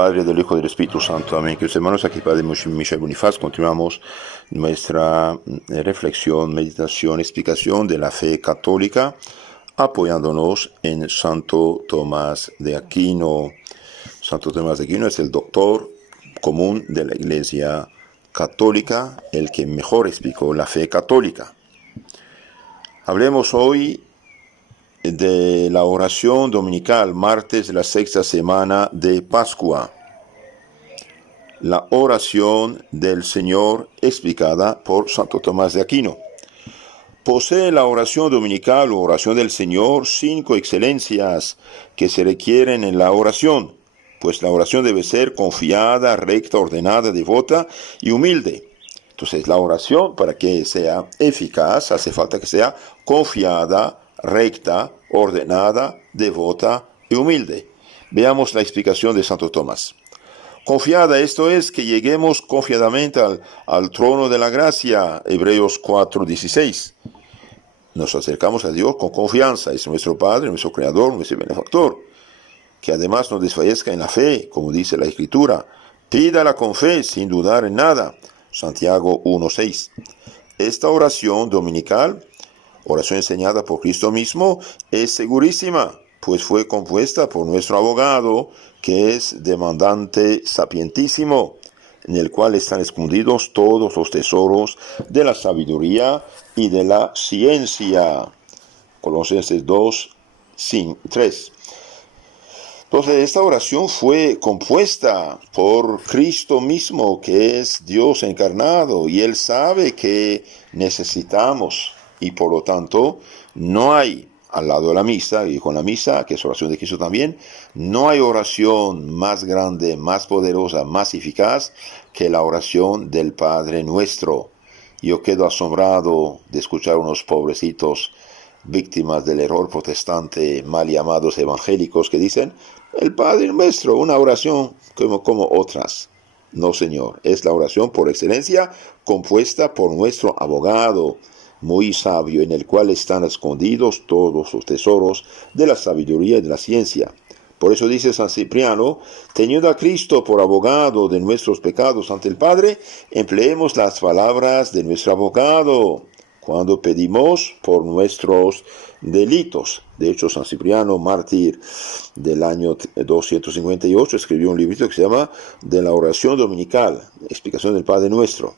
Padre, del Hijo y del Espíritu Santo. Amén. Queridos hermanos, aquí Padre Michel Bonifaz. Continuamos nuestra reflexión, meditación, explicación de la fe católica, apoyándonos en Santo Tomás de Aquino. Santo Tomás de Aquino es el doctor común de la Iglesia católica, el que mejor explicó la fe católica. Hablemos hoy de la oración dominical, martes de la sexta semana de Pascua. La oración del Señor explicada por Santo Tomás de Aquino. Posee la oración dominical o oración del Señor 5 excelencias que se requieren en la oración, pues la oración debe ser confiada, recta, ordenada, devota y humilde. Entonces la oración, para que sea eficaz, hace falta que sea confiada, recta, ordenada, devota y humilde. Veamos la explicación de Santo Tomás. Confiada, esto es, que lleguemos confiadamente al trono de la gracia, Hebreos 4:16. Nos acercamos a Dios con confianza, es nuestro Padre, nuestro Creador, nuestro benefactor. Que además no desfallezca en la fe, como dice la Escritura. Pídala con fe, sin dudar en nada, Santiago 1:6. Esta oración dominical, oración enseñada por Cristo mismo, es segurísima, pues fue compuesta por nuestro abogado, que es demandante sapientísimo, en el cual están escondidos todos los tesoros de la sabiduría y de la ciencia. Colosenses 2:3. Entonces, esta oración fue compuesta por Cristo mismo, que es Dios encarnado, y Él sabe que necesitamos, y por lo tanto, no hay, al lado de la misa, y con la misa, que es oración de Cristo también, no hay oración más grande, más poderosa, más eficaz que la oración del Padre Nuestro. Yo quedo asombrado de escuchar unos pobrecitos víctimas del error protestante, mal llamados evangélicos, que dicen, el Padre Nuestro, una oración como otras. No, Señor, es la oración por excelencia compuesta por nuestro abogado, muy sabio, en el cual están escondidos todos los tesoros de la sabiduría y de la ciencia. Por eso dice San Cipriano, teniendo a Cristo por abogado de nuestros pecados ante el Padre, empleemos las palabras de nuestro abogado cuando pedimos por nuestros delitos. De hecho, San Cipriano, mártir del año 258, escribió un librito que se llama De la oración dominical, explicación del Padre Nuestro.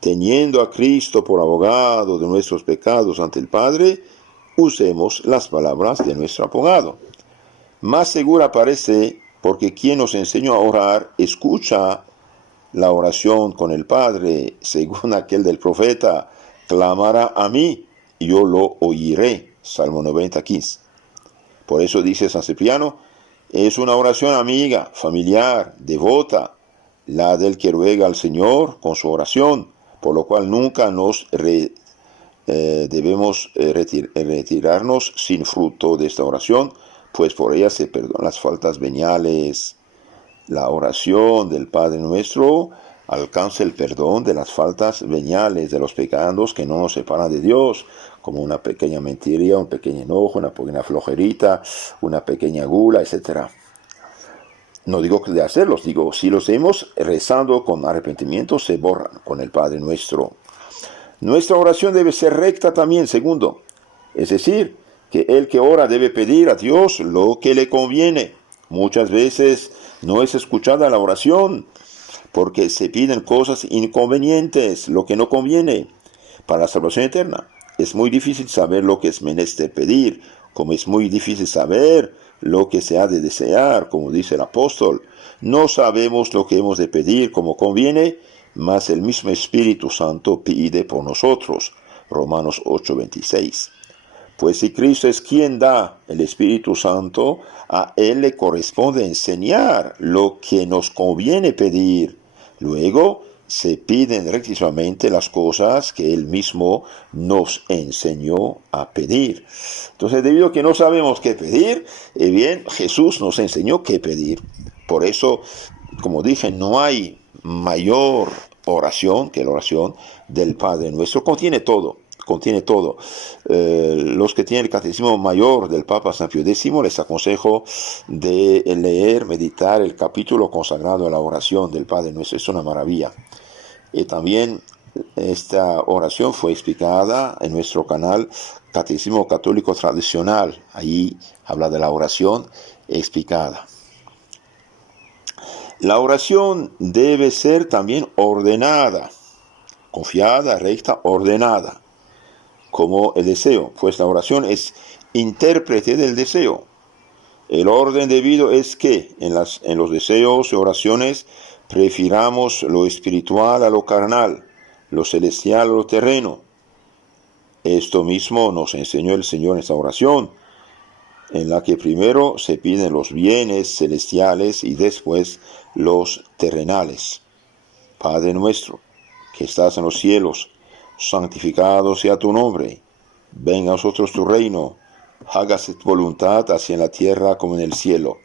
Teniendo a Cristo por abogado de nuestros pecados ante el Padre, usemos las palabras de nuestro abogado. Más segura parece porque quien nos enseñó a orar escucha la oración con el Padre, según aquel del profeta, clamará a mí, y yo lo oiré. Salmo 90:15. Por eso dice San Cipriano, es una oración amiga, familiar, devota, la del que ruega al Señor con su oración, por lo cual nunca nos debemos retirarnos sin fruto de esta oración, pues por ella se perdonan las faltas veniales. La oración del Padre Nuestro alcanza el perdón de las faltas veniales, de los pecados que no nos separan de Dios, como una pequeña mentira, un pequeño enojo, una pequeña flojerita, una pequeña gula, etc. No digo que de hacerlos, digo, si los hemos rezando con arrepentimiento, se borran con el Padre Nuestro. Nuestra oración debe ser recta también, segundo. Es decir, que el que ora debe pedir a Dios lo que le conviene. Muchas veces no es escuchada la oración, porque se piden cosas inconvenientes, lo que no conviene para la salvación eterna. Es muy difícil saber lo que es menester pedir, como es muy difícil saber lo que se ha de desear, como dice el apóstol. No sabemos lo que hemos de pedir como conviene, mas el mismo Espíritu Santo pide por nosotros. Romanos 8:26. Pues si Cristo es quien da el Espíritu Santo, a Él le corresponde enseñar lo que nos conviene pedir. Luego se piden rectísimamente las cosas que Él mismo nos enseñó a pedir. Entonces, debido a que no sabemos qué pedir, bien, Jesús nos enseñó qué pedir. Por eso, como dije, no hay mayor oración que la oración del Padre Nuestro. Contiene todo. contiene todo. Los que tienen el Catecismo Mayor del Papa San Pío X, les aconsejo de leer, meditar el capítulo consagrado a la oración del Padre Nuestro. Es una maravilla. Y también esta oración fue explicada en nuestro canal Catecismo Católico Tradicional. Allí habla de la oración explicada. La oración debe ser también ordenada, confiada, recta, ordenada, como el deseo, pues la oración es intérprete del deseo. El orden debido es que en los deseos y oraciones prefiramos lo espiritual a lo carnal, lo celestial a lo terreno. Esto mismo nos enseñó el Señor en esta oración, en la que primero se piden los bienes celestiales y después los terrenales. Padre nuestro, que estás en los cielos, santificado sea tu nombre. Venga a nosotros tu reino. Hágase tu voluntad, así en la tierra como en el cielo.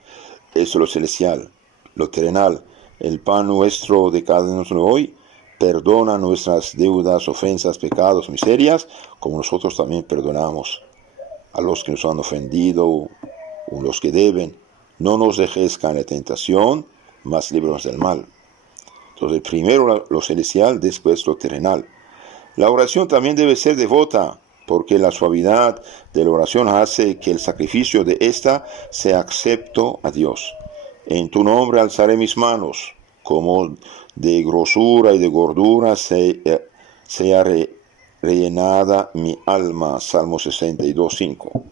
Eso es lo celestial. Lo terrenal, el pan nuestro de cada día hoy. Perdona nuestras deudas, ofensas, pecados, miserias, como nosotros también perdonamos a los que nos han ofendido o los que deben. No nos dejes caer en la tentación, mas líbranos del mal. Entonces, primero lo celestial, después lo terrenal. La oración también debe ser devota, porque la suavidad de la oración hace que el sacrificio de esta sea acepto a Dios. En tu nombre alzaré mis manos, como de grosura y de gordura sea rellenada mi alma. Salmo 62:5.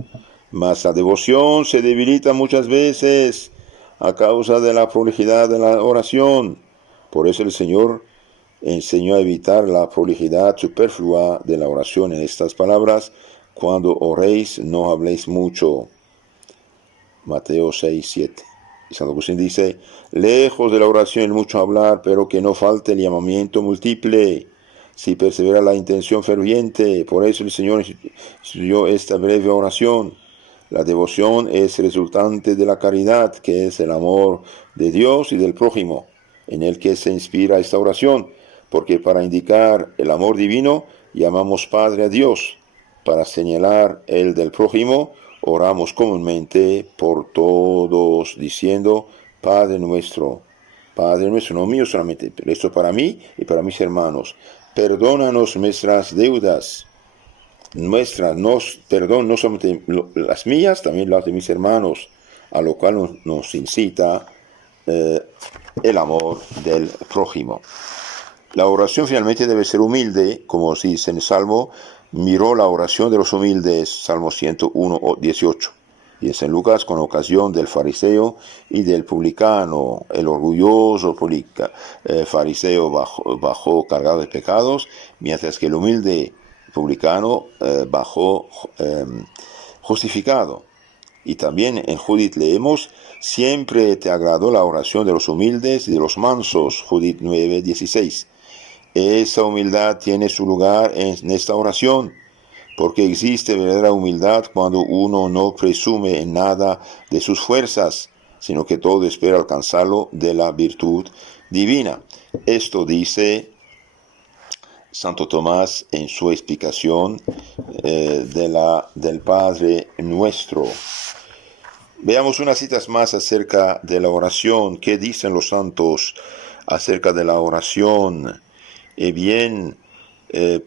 Mas la devoción se debilita muchas veces a causa de la prolijidad de la oración. Por eso el Señor enseñó a evitar la prolijidad superflua de la oración en estas palabras: cuando oréis, no habléis mucho. Mateo 6:7. Y Santo Agustín dice: lejos de la oración el mucho hablar, pero que no falte el llamamiento múltiple, si persevera la intención ferviente. Por eso el Señor instituyó esta breve oración. La devoción es resultante de la caridad, que es el amor de Dios y del prójimo, en el que se inspira esta oración, porque para indicar el amor divino llamamos Padre a Dios. Para señalar el del prójimo, oramos comúnmente por todos, diciendo: Padre nuestro, no mío solamente, pero esto para mí y para mis hermanos. Perdónanos nuestras deudas, perdón, no solamente las mías, también las de mis hermanos, a lo cual nos incita el amor del prójimo. La oración finalmente debe ser humilde, como se dice en el Salmo: miró la oración de los humildes, Salmo 101:18. Y es en Lucas, con ocasión del fariseo y del publicano. El orgulloso fariseo bajó cargado de pecados, mientras que el humilde publicano bajó justificado. Y también en Judith leemos: siempre te agradó la oración de los humildes y de los mansos, Judith 9:16. Esa humildad tiene su lugar en esta oración, porque existe verdadera humildad cuando uno no presume en nada de sus fuerzas, sino que todo espera alcanzarlo de la virtud divina. Esto dice Santo Tomás en su explicación del Padre Nuestro. Veamos unas citas más acerca de la oración. ¿Qué dicen los santos acerca de la oración?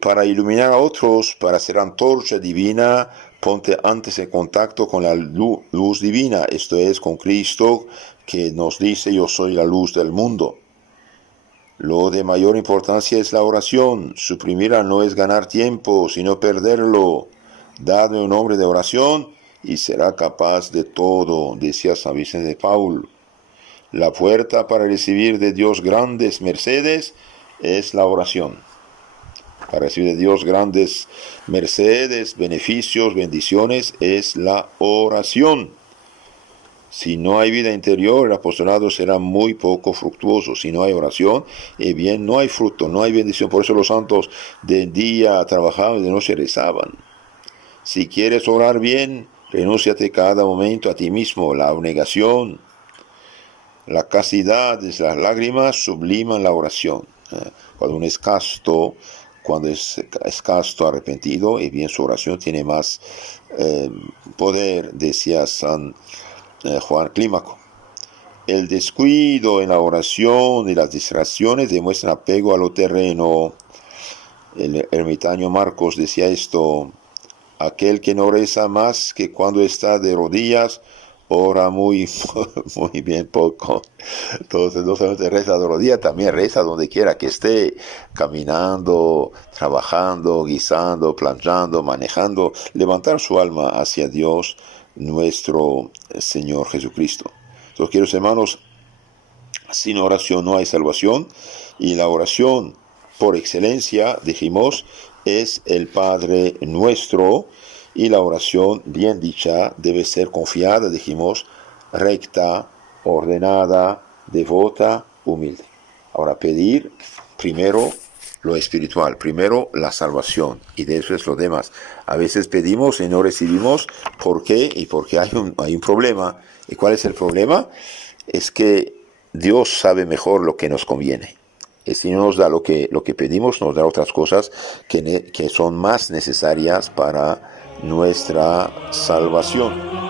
Para iluminar a otros, para ser antorcha divina, ponte antes en contacto con la luz divina, esto es, con Cristo, que nos dice: yo soy la luz del mundo. Lo de mayor importancia es la oración. Suprimirla no es ganar tiempo, sino perderlo. Dadme un hombre de oración y será capaz de todo, decía San Vicente de Paul. La puerta para recibir de Dios grandes mercedes es la oración. Para recibir de Dios grandes mercedes, beneficios, bendiciones, es la oración. Si no hay vida interior, el apostolado será muy poco fructuoso. Si no hay oración, bien, no hay fruto, no hay bendición. Por eso los santos de día trabajaban y de noche rezaban. Si quieres orar bien, renúnciate cada momento a ti mismo. La abnegación, la castidad, las lágrimas subliman la oración. Cuando uno es casto, cuando es casto, arrepentido, y bien su oración tiene más poder, decía San Juan Clímaco. El descuido en la oración y las distracciones demuestran apego a lo terreno. El ermitaño Marcos decía esto: aquel que no reza más que cuando está de rodillas, ora muy bien poco. Entonces no solamente reza de rodillas, también reza donde quiera que esté, caminando, trabajando, guisando, planchando, manejando, levantar su alma hacia Dios, nuestro Señor Jesucristo. Entonces, queridos hermanos, sin oración no hay salvación, y la oración por excelencia, dijimos, es el Padre Nuestro, y la oración bien dicha debe ser confiada, dijimos, recta, ordenada, devota, humilde. Ahora, pedir primero lo espiritual, primero la salvación, y de eso es lo demás. A veces pedimos y no recibimos. ¿Por qué? Y porque hay un problema. ¿Y cuál es el problema? Es que Dios sabe mejor lo que nos conviene. Y si no nos da lo que pedimos, nos da otras cosas que son más necesarias para nuestra salvación.